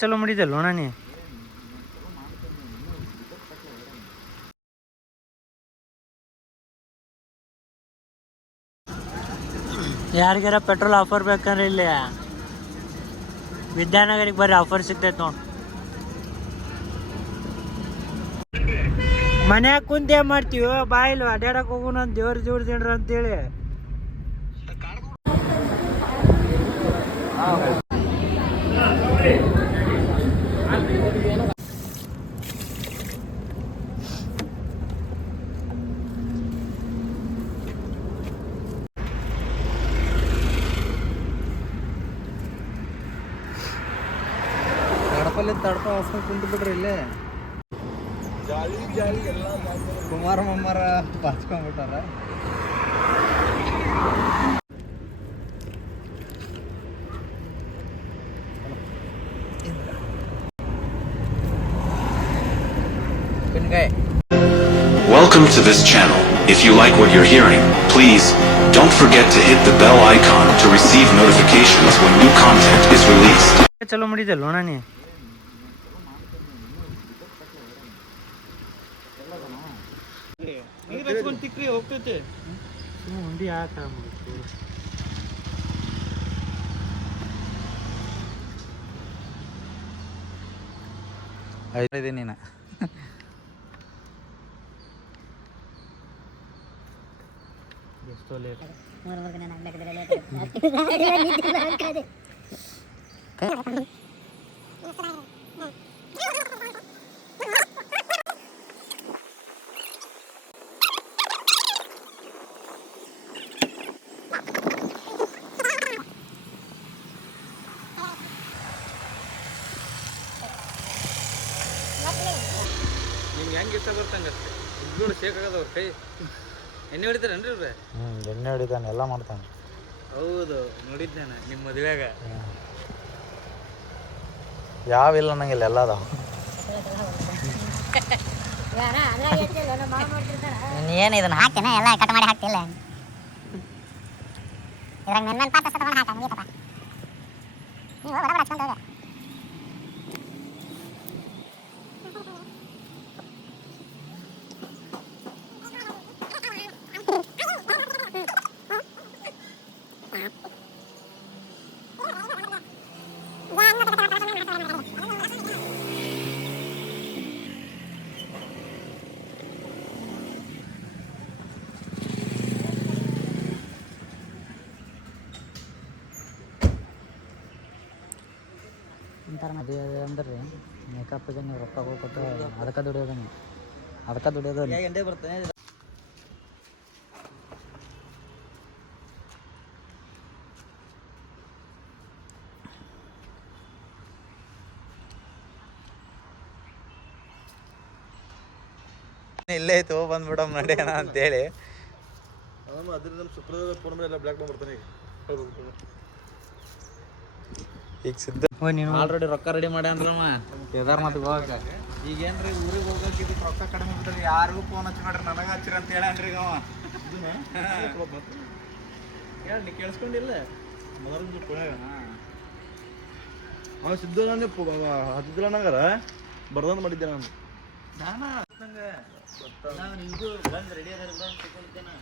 ಚಲೋ ಮಾಡಿದಲ್ಲ ಅಣ್ಣ ನೀ. ಯಾರಿಗಾರ ಪೆಟ್ರೋಲ್ ಆಫರ್ ಬೇಕಂದ್ರೆ ಇಲ್ಲಿ ವಿದ್ಯಾನಗರಿಗೆ ಬರ್ರಿ, ಆಫರ್ ಸಿಗ್ತೈತೆ ನೋಡಿ. ಮನ್ಯಾಗ ಕುಂತ ಏನ್ ಮಾಡ್ತೀವಿ, ಬಾಯಿಲ್ ಅಡ್ಯಾಡಕ್ ಹೋಗೋಣ ಅಂತ ದೇವ್ರ ಜೋಡ್ದೇನ್ರ ಅಂತೇಳಿ. ತಡಪ ಹಾಸ್ಕೊಂಡು ಕುಂತು ಬಿಡ್ರಿ ಇಲ್ಲೇ. ಜಾಲಿ ಜಾಲಿ ಎಲ್ಲ Kumara ಮಮ್ಮಾರ ಬಾಚ್ಕೊಂಡ್ಬಿಟ್ಟಾರ. Welcome to this channel. If you like what you're hearing, please don't forget to hit the bell icon to receive notifications when new content is released. ಚಲೋ ಮಾಡಿದಲ್ಲ ಅಣ್ಣ ನೀ. ಹೋಗ್ತೈತೆ ಹುಂಡಿ ಹಾಕ ನೀನು ಎಷ್ಟೋ ಲೇಟ್. ನಿಮ್ಗೆ ಹೆಂಗೆ ಇಷ್ಟ ಬರ್ತಂಗೆ ನೋಡಿ ಶೇಕಾಗದವ್ರ ಕೈ. ಎಣ್ಣೆ ಹೊಡಿತಾರೇನ್ರಿ ಇವ್ರೆ? ಎಣ್ಣೆ ಹೊಡಿತಾನೆ, ಎಲ್ಲ ಮಾಡ್ತಾನೆ. ಹೌದು, ನೋಡಿದ್ದೆ ನಾನು ನಿಮ್ಮ ಮದುವೆಗ. ಯಾವಿಲ್ಲ ನಂಗಿಲ್ಲ ಎಲ್ಲ ಅದಾವ. ಏನು ಇದನ್ನ ಹಾಕ್ತೇನೆ ಎಲ್ಲ ಕಟ್ ಮಾಡಿ ಹಾಕ್ತಿಲ್ಲ. ಇದ್ರಾಗ ಮೇನ್ ಪಾತ್ರ ತಗೊಂಡು ಹಾಕ ಮುಗಿತಪ್ಪ. ನೀವು ಬಡ ಬಡ ಹಚ್ಕೊಂಡು ಹೋಗ. ಮದುವೆ ಅಂದ್ರೆ ಮೇಕಪ್ಗೆ ನೀವು ರೊಕ್ಕ ಕೊಟ್ಟು ಅದಕ್ಕೆ ದುಡಿಯೋದು, ಅದಕ್ಕೆ ದುಡಿಯೋದು. ಎಂಡೆ ಬರ್ತೇನೆ ಇಲ್ಲೇ ಐತು, ಬಂದ್ಬಿಡಮ್ ನಡೆಯೋಣ ಅಂತೇಳಿ. ಅದ್ರ ನಮ್ಮ ಸುಪ್ರದಾಗ ಫೋನ್ ಮೇಲೆ ಎಲ್ಲ ಬ್ಲಾಕ್ ಮಾಡ್ಬಿಡ್ತಾನೆ ಈಗ ಸಿದ್ಧ. ನೀನು ಆಲ್ರೆಡಿ ರೊಕ್ಕ ರೆಡಿ ಮಾಡಿ ಅಂದ್ರಮ್ಮ ಕೇದಾರ್ನಾಥ್ಗೆ ಹೋಗಕ್ಕೆ. ಈಗೇನ್ರಿ ಊರಿಗೆ ಹೋಗಕ್ಕೆ ಇದಕ್ಕೆ ರೊಕ್ಕ ಕಡಿಮೆ ಬಿಡ್ರಿ, ಯಾರಿಗೂ ಫೋನ್ ಹಚ್ಚಿಬಿಡ್ರಿ, ನನಗೆ ಹಚ್ಚಿರಿ ಅಂತ ಹೇಳನ್ರಿ ಈಗ ಅವ. ಹೇಳಿ ನೀ ಕೇಳಿಸ್ಕೊಂಡಿಲ್ಲ ಮೊದಲು ಪುಣ್ಯಾಗ ಅವ ಸಿದ್ಧನೇ ಹತ್ತಿದ್ರ ನಂಗಾರ ಬರ್ದಂದು ಮಾಡಿದ್ದೆ ನಾನು. ನಂಗೆ ನಾನು ನಿಮಗೂ ಬಂದು ರೆಡಿ ಅದಾರಿಲ್ಲ ಅಂತ ತಿಳ್ಕೊಂಡಿದ್ದೇನೆ.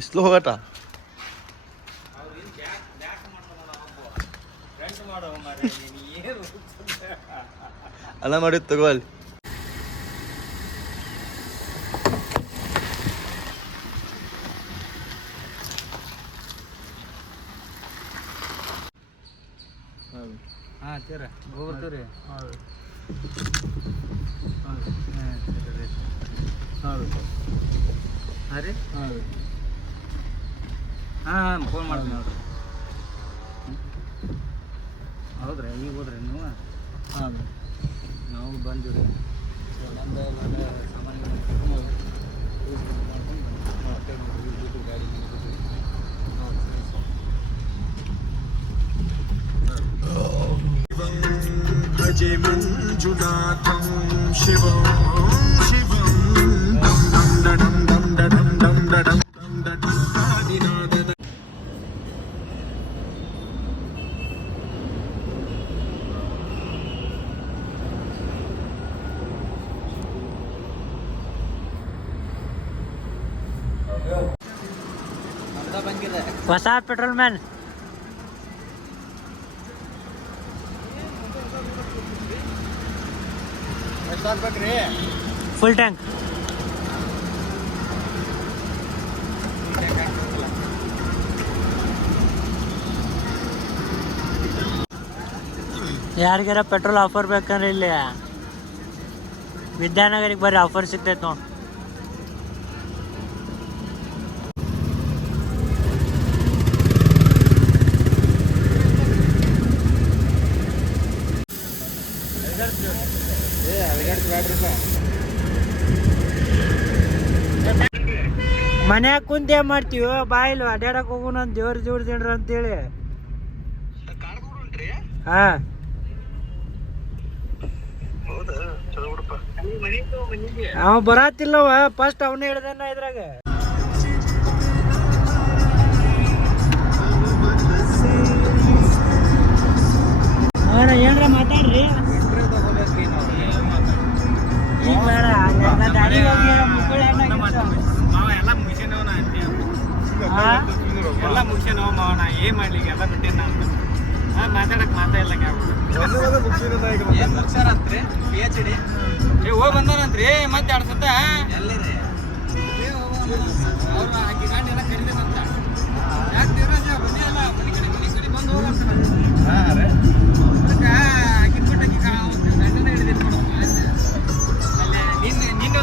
ಎಷ್ಟು ಹೋಗಟ ಅಲ್ಲ ಮಾಡಿದ್ ತಗೋ ಅಲ್ಲಿ. ಹಾಂ ತೀರ ಹೋಗ್ತೀರಿ. ಹೌದು ಹೌದು ಹಾಂ ರೀ. ಹೌದು ಹಾಂ ಫೋನ್ ಮಾಡ್ತೀನಿ ನೋಡ್ರಿ. ಹೌದ್ರಿ, ಈಗ ಹೋದ್ರಿ ನೀವು? ಹಾಂ ನಾವು ಬಂದಿವ್ರಿ. ನಂದು ಸಾಮಾನ್ಯ ಗಾಡಿ ಮಂಜುನಾಥಂ ಶಿವಂ ಶಿವಂ ಡಂ ಡಂ ಡಂ ಡಂ ಡಂ ಡಂ ಡಂ ಆದಿನಾದದ ಹೊಸ ಪೆಟ್ರೋಲ್ ಮ್ಯಾನ್ ಫುಲ್ ಟ್ಯಾಂಕ್. ಯಾರಿಗಾರ ಪೆಟ್ರೋಲ್ ಆಫರ್ ಬೇಕಂದ್ರೆ ಇಲ್ಲಿ ವಿದ್ಯಾನಗರಿಗೆ ಬರ್ರಿ, ಆಫರ್ ಸಿಗ್ತೈತೆ ನೋಡಿ. ಮನ್ಯಾಗ ಕುಂತ ಏನ್ ಮಾಡ್ತೀವಿ, ಬಾಯಿಲ್ ಅಡ್ಯಾಡಕ್ ಹೋಗೋಣ ಅಂತ ದೇವ್ರ ಜೋಡ್ದೇನ್ರ ಅಂತೇಳಿ. ಹಾ ಅವ ಬರಾತಿಲ್ಲವ, ಫಸ್ಟ್ ಅವನೇ ಹೇಳ್ದಾನ ಇದ್ರಾಗ. ಏನ್ರ ಮಾತಾಡ್ರಿ ಈಗ ಬೇಡ. ಎಲ್ಲ ಮುಗಿಸೇನೋ ಮಾವನ ಏನ್ ಮಾಡ್ಲಿಕ್ಕೆ ಎಲ್ಲ ಬಿಟ್ಟೇನ ಮಾತಾಡಕ್ ಮಾತಾಡಲ್ಲ ಏನ್ ಮುಗ್ಸಾರತ್ರಿ PhD ಹೋಗಿ ಬಂದಾರಂತ್ರಿ ಮತ್ತೆ 2 ಸತ ಎಲ್ಲಿರಿ ಅವ್ರು ಆಕಿ ಗಾಡಿ ಎಲ್ಲ ಕರೀದಂತ ಯಾಕೆ ದೇವರಾಜ ಬಂದೇ ಅಲ್ಲ ಮನೆ ಕಡೆ ಬಂದು ಹೋಗಂತ ಅದಕ್ಕೆ ಆಕಿ ಬಿಟ್ಟಾಕಿ ಗಂಡನ ಹಿಡಿದಿರಿ ನೋಡಮ್ಮ ಅಲ್ಲೇ ನಿನ್ನ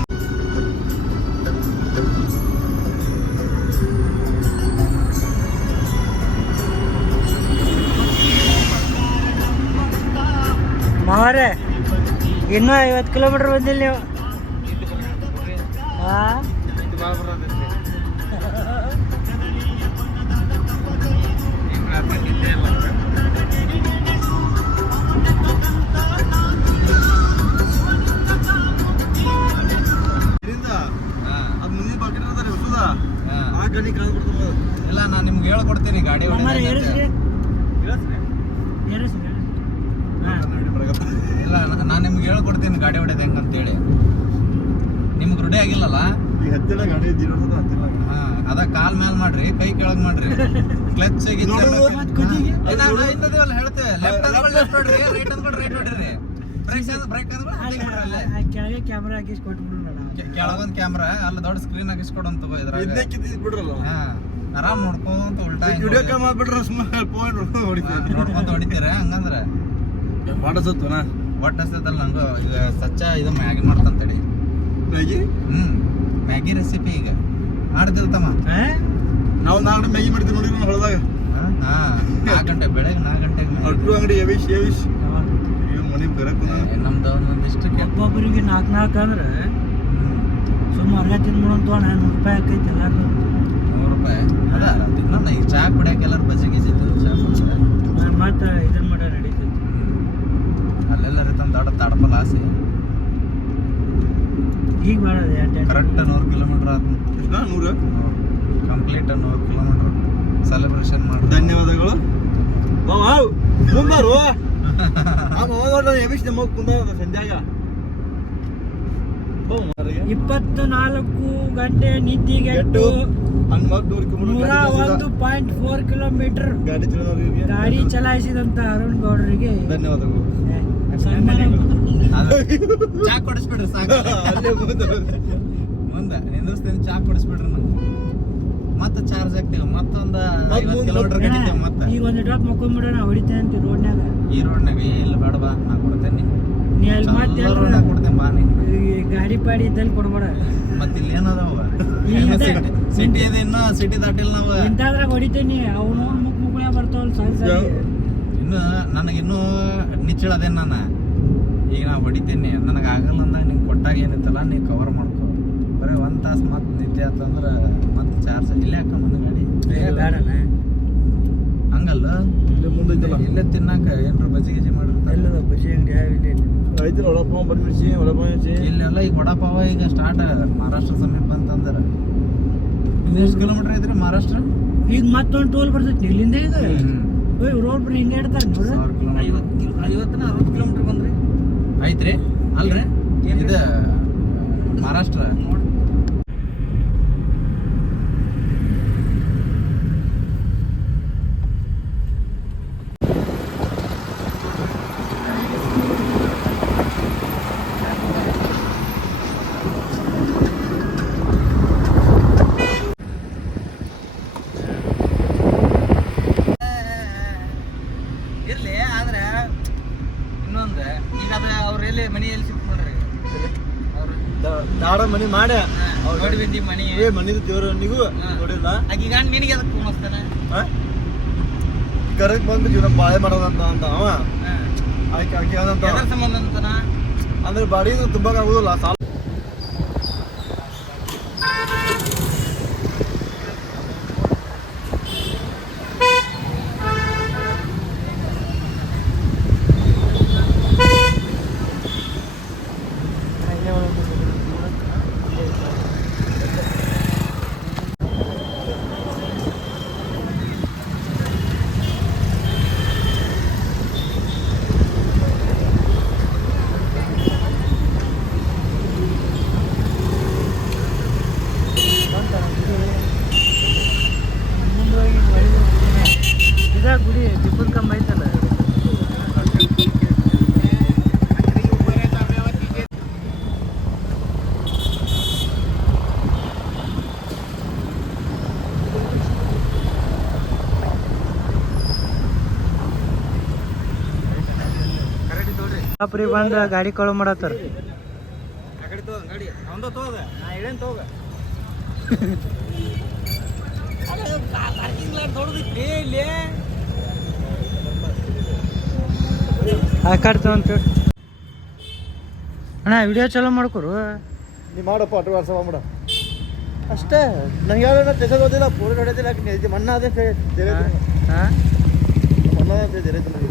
ಮಾವರೇ ಇನ್ನೂ 50 ಕಿಲೋಮೀಟರ್ ಬಂದಿಲ್ಲ ನೀವು. ಇಲ್ಲ ನಾನು ನಿಮ್ಗೆ ಹೇಳ್ಕೊಡ್ತೀನಿ ಗಾಡಿ ಇಲ್ಲ ನಾನು ನಿಮ್ಗೆ ಹೇಳ್ಕೊಡ್ತೀನಿ ಗಾಡಿ ಹೊಡೆದ ಹೆಂಗಂತೇಳಿ. ನಿಮ್ಗೆ ರೂಢಿ ಆಗಿಲ್ಲಲ್ಲ, ಅದ ಕಾಲ್ ಮ್ಯಾಲ್ ಮಾಡ್ರಿ, ಕೈ ಕೆಳಗ್ ಮಾಡ್ರಿ, ಕ್ಲಚ್ ಹೇಳ್ತೇವೆ. ಲೆಫ್ಟ್ ಅಂದ್ಕೊಂಡು ಲೆಫ್ಟ್ ಹೊಡ್ರಿ, ರೈಟ್ ಅಂದ್ಕೊಂಡು ರೈಟ್ ಹೊಡ್ರಿ, ಬ್ರೇಕ್ ಕೆಳಗೆ ಕ್ಯಾಮ್ರಾ ಹಾಕಿಸ್ ಕೊಟ್ಬಿಡೋಣ. ಕೆಳಗೊಂದ್ ಕ್ಯಾಮ್ರಾ ಅಲ್ಲ ದೊಡ್ಡ ಸ್ಕ್ರೀನ್ ಹಾಕಿಸ್ಕೊಡಂತ ಇದ್ರಾಗ ಆರಾಮ್ ನೋಡ್ಕೊಂತ ಉಲ್ಟಾ ನೋಡ್ಕೊಂತ ಹೊಡಿತೀರ. ಹಂಗಂದ್ರ ಒಟ್ಟ ಹಸ್ತದಲ್ಲ ನಂಗು ಈಗ ಸಚ್ಚ ಇದು ಮ್ಯಾಗಿ ಮಾಡ್ತಂತೇಳಿ. ಮ್ಯಾಗಿ ರೆಸಿಪಿ ಈಗ ಮಾಡ್ತಿರ್ತಮ್ಮ ನಾವು 4 ಮ್ಯಾಗಿ ಮಾಡ್ತೀವಿ ನೋಡಿ ನಾವು ಹೊಳದಾಗ. 4 ಗಂಟೆ ಬೆಳಗ್ಗೆ 4 ಗಂಟೆಗೆ ಅಂಗಡಿ ಯವಿಶ್ ಮನೆ ಬರಕ್ ನಮ್ದು ಒಂದಿಷ್ಟು ಒಬ್ಬೊಬ್ಬರಿಗೆ 4 ಅಂದ್ರೆ ಸುಮ್ಮನೆ ಅರ್ಧ ತಿನ್ಬಿಡೋಂತ $100 ಆಕೈತಿ ಎಲ್ಲಾರು. $100 ಅದ ತಿನ್ನ ಈಗ ಚಾ ಕುಡಿಯಕ್ಕೆ ಎಲ್ಲರೂ ಬಜ್ಜಿ ಗಿಜ್ಜಿ ತಿಂದು ಚಾ ಕುಡಿಸ್ರೆ ಮತ್ತೆ ಇದನ್ನ ಮಾಡ ನಡೀತೈತಿ. ಅಲ್ಲೆಲ್ಲರ ತಂದು ದೊಡ್ಡ ತಡಪಲ್ಲ ಆಸೆ. ಈಗ ಮಾಡೋದು ಕರೆಕ್ಟ್ 100 ಕಿಲೋಮೀಟರ್ ಆದ 100 ಕಂಪ್ಲೀಟ್ 100 ಕಿಲೋಮೀಟರ್ ಸೆಲೆಬ್ರೇಷನ್ ಮಾಡಿ. ಧನ್ಯವಾದಗಳು. ಕುಂದಾರು ಯವಿಶ್ ನಮ್ಮ ಕುಂದಾರ ಸಂಧ್ಯಾಗ 24 ಗಂಟೆ ನಿದ್ದಿಗೆಟ್ಟು 101.4 ಕಿಲೋಮೀಟರ್ ಗಾಡಿ ಚಲಾಯಿಸಿದಂತ ಅರುಣ್ ಗೌಡರಿಗೆ ಧನ್ಯವಾದಗಳು. ಚಾ ಕೊಡಿಸ್ಬಿಡ್ರಿ ಸಾಕು. ಮುಂದೆ ನಿಂದಿಸ್ತೀನಿ, ಚಾ ಕೊಡಿಸ್ಬಿಡ್ರಿ ನಂಗೆ. ಮತ್ತೆ ಚಾರ್ಜ್ ಆಗ್ತೀವಿ, ಮತ್ತೊಂದು 50 ಕಿಲೋಮೀಟರ್ ಗಡಿತೇವೆ. ಮತ್ತೆ ಈಗ ಒಂದು ಡ್ರಾಪ್ ಮಕ್ಕೊಂಡ್ಬಿಡೋಣ, ಹೊಡಿತೇನೆ ಅಂತ ರೋಡ್ನಾಗ. ಈ ರೋಡ್ನಾಗ ಇಲ್ಲ ಬೇಡ ಬಾ, ನಾ ಕೊಡ್ತೇನೆ. ನೀ ಅಲ್ಲಿ ಮತ್ತೆ ರೋಡ್ನಾಗ ಕೊಡ್ತೇನೆ ಬಾ. ನೀನು ಗಾಡಿ ಪಾಡಿ ಇದ್ದಲ್ಲಿ ಕೊಡ್ಬೇಡ. ಮತ್ತೆ ಇಲ್ಲಿ ಏನದಾವ ಸಿಟಿ ಇದೆ, ಇನ್ನು ಸಿಟಿ ದಾಟಿಲ್ಲ ನಾವು. ಇಂಥದ್ರಾಗ ಹೊಡಿತೇನಿ, ಅವನು ಮುಕ್ಳೆ ಬರ್ತಾವಲ್ಲ ಸಣ್ಣ ಇನ್ನು ನನಗಿನ್ನೂ ನಿಚ್ಚಳದೇನು ನಾನು. ಈಗ ನಾ ಹೊಡಿತೀನಿ, ನನಗೆ ಆಗಲ್ಲ ಅಂದಾಗ ನಿಂಗೆ ಕೊಟ್ಟಾಗ ಏನಿತ್ತಲ್ಲ ನೀ ಕವರ್ ಮಾಡ್ಕೊ. ಬರೀ 1 ತಾಸು ಮತ್ತೆ ನಿದ್ದೆ ಆತಂದ್ರೆ ಮತ್ತೆ ಚಾರ್ಜ್ ಇಲ್ಲೇ ಹಾಕೊಂಬಂದು ಗಾಡಿ ಬೇಡಣ್ಣ. ಹಂಗಲ್ಲ ಮುಂದೆ ಇಲ್ಲೇ ತಿನ್ನಾಕ ಏನ್ರ ಬಜ್ಜಿ ಗಿಜ್ಜಿ ಮಾಡಿರ್ತಾರ. ಐತಿ ವಡಪಾವ್ ಬಂದ್ಬಿಡ್ಸಿ ವಡಪಾವ್ ಮಿರ್ಚಿ ಇಲ್ಲೆಲ್ಲ ಈಗ ವಡಾಪಾವ ಈಗ ಸ್ಟಾರ್ಟ್ ಮಹಾರಾಷ್ಟ್ರ ಸಮೀಪ ಬಂತಂದ್ರೆ ಎಷ್ಟು ಕಿಲೋಮೀಟರ್ ಐತ್ರಿ ಮಹಾರಾಷ್ಟ್ರ? ಈಗ ಮತ್ತೊಂದು ಟೋಲ್ ಬರ್ತೈತಿ ಇಲ್ಲಿಂದ ಇದು ರೋಡ್ ಬರೀ ಹಿಂಗೆ ಇಡ್ತಾರೆ ನೋಡು. 50-60 ಕಿಲೋಮೀಟರ್ ಬಂದ್ರಿ ಐತ್ರಿ ಅಲ್ರಿ ಇದು ಮಹಾರಾಷ್ಟ್ರ. ಇರ್ಲಿ ಆದ್ರೆ ಇನ್ನೊಂದು ಈಗ ಅದ ಅವ್ರ ಎಲ್ಲಿ ಮನಿ ಎಲ್ಲಿ ಸಿಕ್ತು ನೋಡ್ರಿ ಅವ್ರು ದಾಡ ಮನಿ ಮಾಡ ನೋಡಿ ಬಂದಿ ಮನಿ ಮನಿದು ದೇವ್ರನಿಗೂ ನೋಡಿಲ್ಲ ಈಗ ನಿನಗೆ ಅದಕ್ಕೆ ಫೋನ್ ಕರೆಕ್ಟ್ ಬಂದು ಜೀವನ ಬಾಳೆ ಮಾಡೋದಂತ ಅಂತ ಅವ ಆಯ್ಕೆ ಆಕೆ ಏನಂತ ಎದರ ಸಂಬಂಧ ಅಂತನ ಅಂದ್ರೆ ಬಾಡಿ ತುಂಬಾ ಆಗುದಿಲ್ಲ ಸಾಲ ಇದ ಗುಡಿ ಟಿಪ್ಪನ್ ಕಂಬ ಐತಲ್ಲ. ಬಂದ ಗಾಡಿ ಕಳು ಮಾಡತ್ತಾರ. ಗಾಡಿ ತೋಗ ಗಾಡಿ ಅವಂದ ತೋಗ ನಾ ಹೇಳೇನ್ ತೋಗ ಪಾರ್ಕಿಂಗ್ ಲಾಟ್ ದೊಡ್ಡದೈತಿ ಇಲ್ಲಿ ಆ ಕಡೆ ಅಂತ ಅಣ್ಣ ವಿಡಿಯೋ ಚಲೋ ಮಾಡ್ಕೊರು. ನೀ ಮಾಡಪ್ಪ ಆಟೋ ವರ್ಷ ಮಾಡ ಅಷ್ಟೇ. ನಂಗೆ ಯಾರು ತೆಗೆದು ಓದಿಲ್ಲ ಪೂರ ಹೊಡೆದಿಲ್ಲ ಮಣ್ಣ ಅದೇ ಹಾಂ ಮಣ್ಣ ಜರೈತೆ ನನಗೆ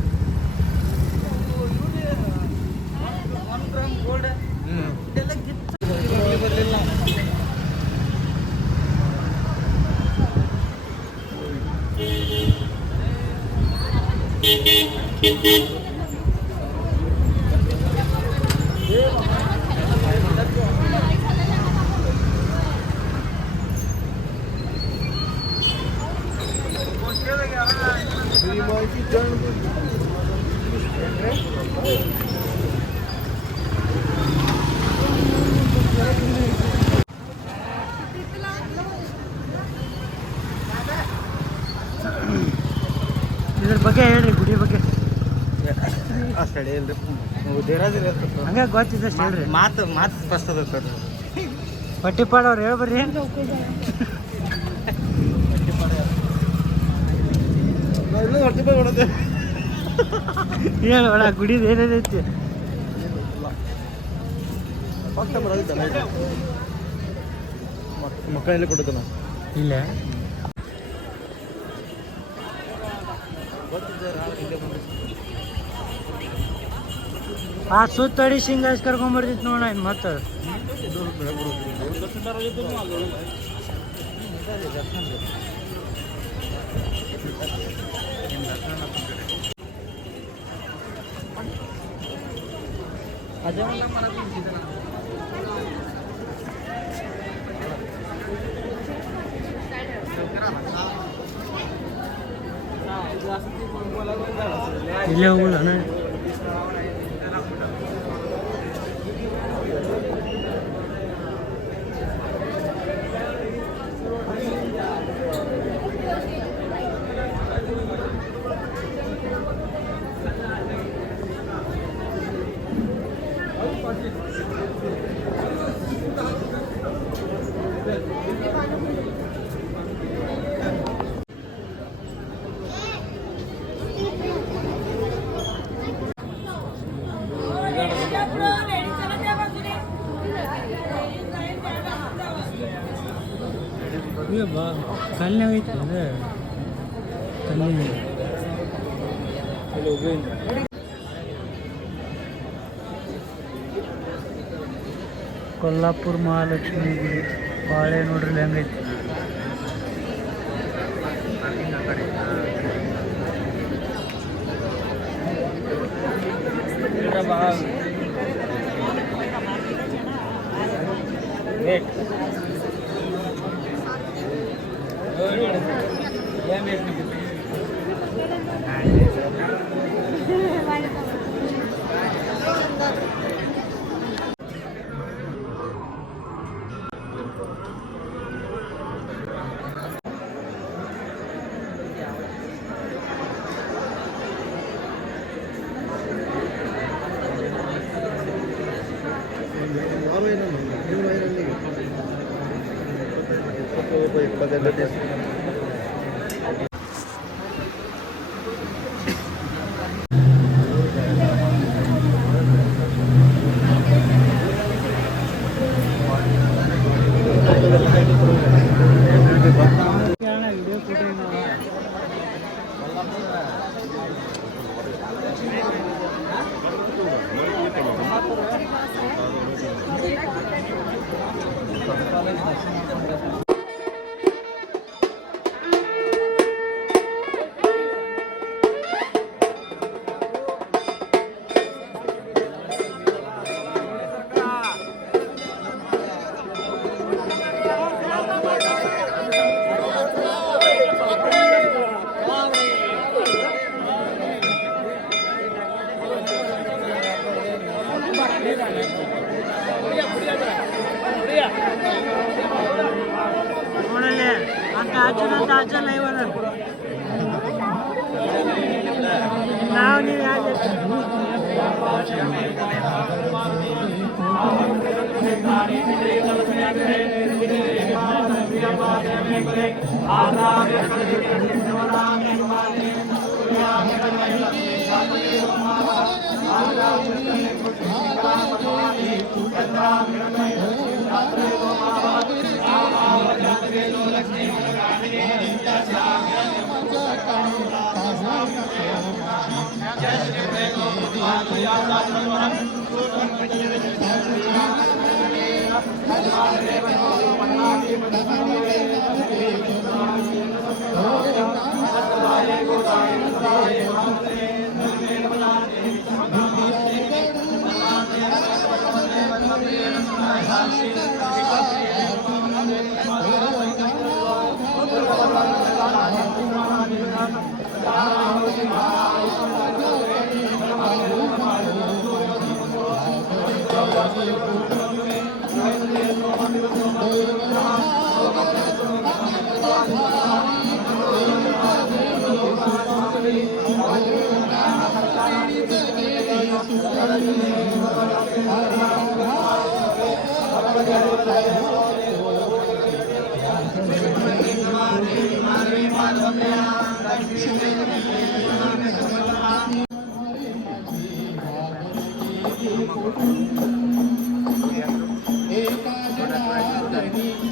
ಇದ್ರ ಬಗ್ಗೆ ಹೇಳ್ರಿ ಗುಡಿ ಬಗ್ಗೆ. ಅಷ್ಟೇ ಇಲ್ರಿ ದೇರಾಜಿರಿ ಹಂಗೆ ಗೊತ್ತಿದ್ದಷ್ಟು ಹೇಳ್ರಿ. ಮಾತು ಸ್ಪಷ್ಟ ಅದ ಸರ್. ಪಟ್ಟಿಪಾಡ ಅವ್ರು ಹೇಳ್ಬರ್ರಿ. ಇನ್ನೂ ಹೊರಟಿಪ್ಪ ಹೊಡೋದು ಹೇಳ ಗುಡಿದು ಏನೇನೈತಿ ಪಕ್ಕ ಬರೋದಿದ್ದಲ್ಲ ಮಕ್ಕಳಲ್ಲಿ ಕೊಡುತ್ತಾನ ಇಲ್ಲ. ಆ ಸುತ್ತಡಿ ಸಿಂಗಾಸ್ ಕರ್ಕೊಂಬರ್ತಿತ್ತು ನೋಡ ಮತ್ತೆ ಇಲ್ಲೇ ಹೋಗುಲ್ಲ. ಬಾ ಕಲ್ಯಾಣ ಐತೆ ಅದು ಕಲ್ಯಾಣ ಕೊಲ್ಲಾಪುರ ಮಹಾಲಕ್ಷ್ಮಿ ಗುಡಿ ಬಾಳೆ ನೋಡ್ರಿ ಹೆಂಗೈತಿ.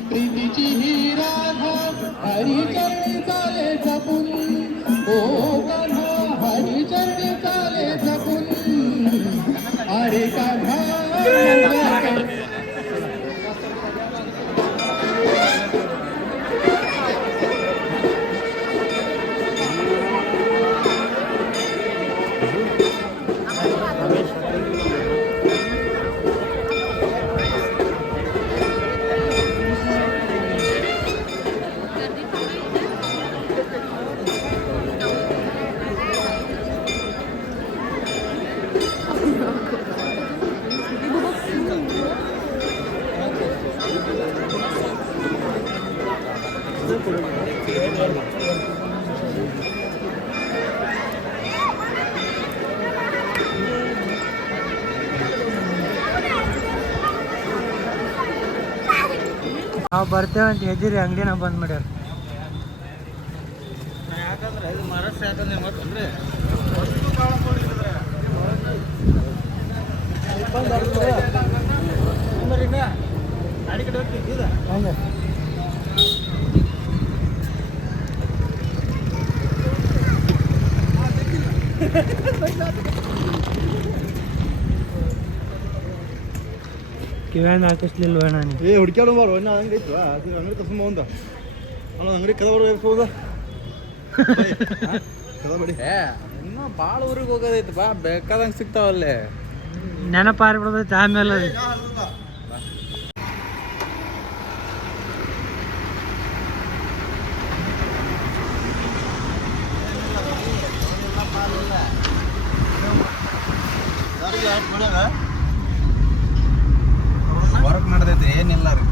प्रीतीची ही राधा हरिचरणी चाले जपून ओ कान्हा हरिचरणी चाले जपून अरे कान्हा ನಾವು ಬರ್ತೇವೆ ಅಂತ ಹೆದರಿ ಅಂಗಡಿನ ಬಂದ್ ಮಾಡ್ಯಾರ. ಯಾಕಂದ್ರೆ ಇದು ಮಹಾರಾಷ್ಟ್ರ ಯಾಕಂದ್ರೆ ಮತ್ತೆ ಕಿವ್ಯಾನ್ ಹಾಕಿಸ್ಲಿಲ್ವ ನಾನು ಏ ಹುಡ್ಕ್ಯಾಡು ಬಾರೋ ಇನ್ನು ಅಂಗಡಿ ಇತ್ತು ಅಂಗಡಿ ತಸ್ಮ ಒಂದ ಅಲ್ಲ ಅಂಗಡಿ ಕದ ಕದ ಬಡಿ ಇನ್ನೂ ಭಾಳ ಊರಿಗೆ ಹೋಗೋದೈತಿ ಬಾ ಬೇಕಾದಂಗೆ ಸಿಗ್ತಾವಲ್ಲೇ ನೆನಪಾರಿ ಬಿಡೋದೈತೆ ಆಮೇಲೆ ವರ್ಕ್ ನಡೆದೈತಿ ಏನಿಲ್ಲ ರೀ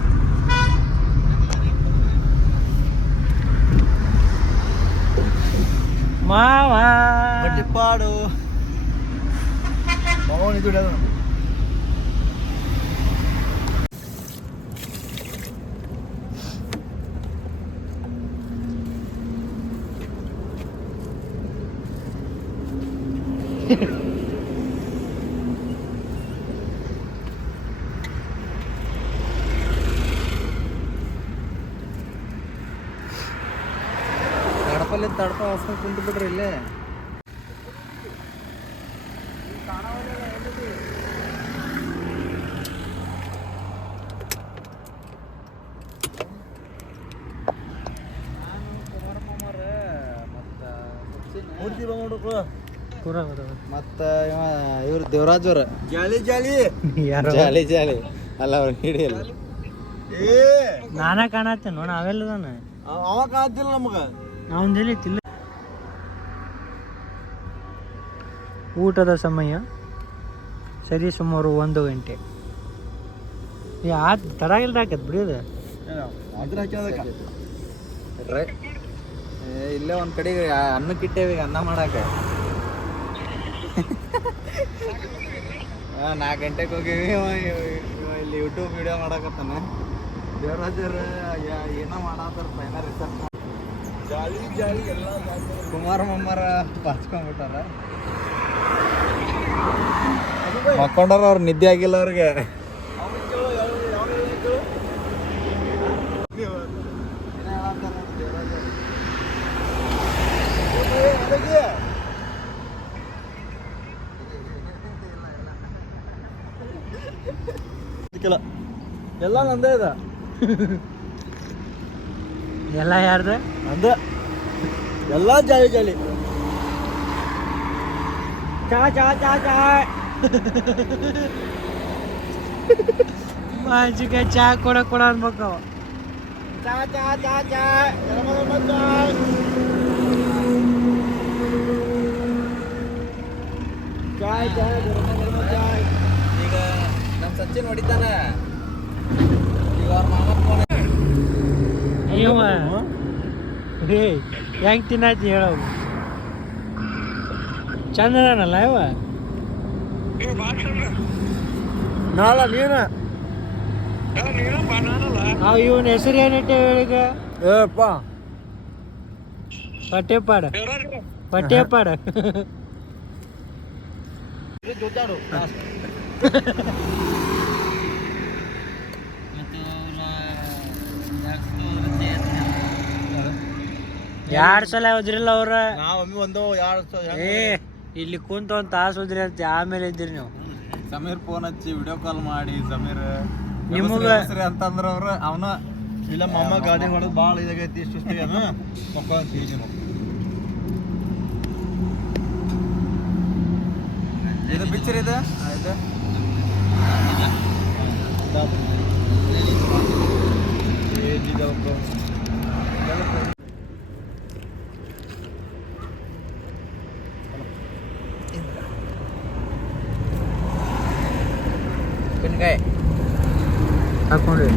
ಮಾವ ಬಟ್ಟಿಪ್ಪಾಡು ಮಾವನ್ ಇದು ಹಿಡಿಯೋದು ತಡಪಲ್ಲಿ ತಡಪ ಹೊಸ ಕುಂತು ಬಿಡ್ರಿ ಇಲ್ಲೇ ಮೂರ್ತಿ ಬಾ ನೋಡು ಪೂರ ಮತ್ತು ಇವ್ರು ದೇವರಾಜ್ ಅವ್ರ ಜಾಲಿ ಜಾಲಿ ಯಾರು ಜಾಲಿ ಜಾಲಿ ಅಲ್ಲ ಅವ್ರು ಹಿಡಿಯಲ್ಲ ಏ ನಾನಾ ಕಾಣತ್ತೇನೆ ನೋಡ ಅವೆಲ್ಲದಾನ ಅವ ಕಾಣ್ತಿಲ್ಲ ನಮಗ ಅವನದಲ್ಲಿ ತಿಲ್ಲ ಊಟದ ಸಮಯ ಸರಿ ಸುಮಾರು 1 ಗಂಟೆ ತಡ ಇಲ್ದ ಹಾಕತ್ ಬಿಡಿಯೋದು ಅದ್ರ ಹಾಕ್ಯದಕ್ಕ ಇಲ್ಲೇ ಒಂದು ಕಡೆಗೆ ಅನ್ನಕ್ಕೆ ಇಟ್ಟೇವಿ ಈಗ ಅನ್ನ ಮಾಡಕ್ಕೆ 4 ಗಂಟೆಗೆ ಹೋಗೀವಿ ಇಲ್ಲಿ ಯೂಟ್ಯೂಬ್ ವಿಡಿಯೋ ಮಾಡಕತ್ತಾನೆ ದೇವರಾಜರ ಏನೋ ಮಾಡತ್ತಾರ ಫೈನಲ್ ರಿಸರ್ಚ್ ಜಾಲಿ ಜಾಲಿ ಎಲ್ಲ ಕುಮಾರ ಮಮ್ಮರ ಪಾಚ್ಕೊಂಡ್ಬಿಟ್ಟಾರ ಮಕ್ಕೊಂಡಾರ ಅವ್ರು ನಿದ್ದೆ ಆಗಿಲ್ಲ ಅವ್ರಿಗೆ ಎಲ್ಲ ನಂದೇ ಇದೆ ಎಲ್ಲ ಯಾರ್ದು ನಂದ ಎಲ್ಲ ಜಾಲಿ ಜಾಲಿ ಚಾ ಚಾ ಚಾ ಚಾ ಮಾಂಜಿಗೆ ಚಾ ಕೊಡ ಅನ್ಬೇಕು ಚಾ ಚಾ ಚಾ ಚಾ ಚಾಯ್ ಚಾಯ್ ಚಾಯ್ ಈಗ ನಮ್ಮ ಸಚಿನ್ ಹೊಡಿತಾನ ಈಗ ಅವ್ರ ಮಾಮ ಫೋನ್ ಇವ ಹೆಂಗ್ ತಿನ್ನಾತಿ ಹೇಳೋ ಚಂದನಲ್ಲ ಇವ ನಾಳ ನೀನ ಇವನ ಹೆಸರು ಏನಿಟ್ಟೆ ಈಗ ಏಪ್ಪ ಪಟ್ಟೆಪಾಡ ಪಟ್ಟೆಪಾಡ ಜೊತಾಡು ಎರಡ್ ಸಲ ಹೋದ್ರಿಲ್ಲ ಅವ್ರ ನಾವೊಮ್ಮೆ ಒಂದು ಎರಡು ಏ ಇಲ್ಲಿ ಕುಂತ ಒಂದ್ ತಾಸು ಹೋದ್ರಿ ಅಂತ ಆಮೇಲೆ ಇದ್ರಿ ನೀವು ಸಮೀರ್ ಫೋನ್ ಹಚ್ಚಿ ವಿಡಿಯೋ ಕಾಲ್ ಮಾಡಿ ಸಮೀರ್ ನಿಮಗ ಅಂತಂದ್ರ ಅವ್ರ ಅವನ ಇಲ್ಲ ಮಮ್ಮ ಗಾಡಿ ಹೊಡೆದು ಭಾಳ ಇದಾಗೈತಿ ಸುಸ್ತಿಗೇನು ಮಕ್ಕಳು ಈಜಿ ಇದು ಪಿಕ್ಚರ್ ಇದೆ ಆಯ್ತು ಹಾಕೊಂಡ್ರಿ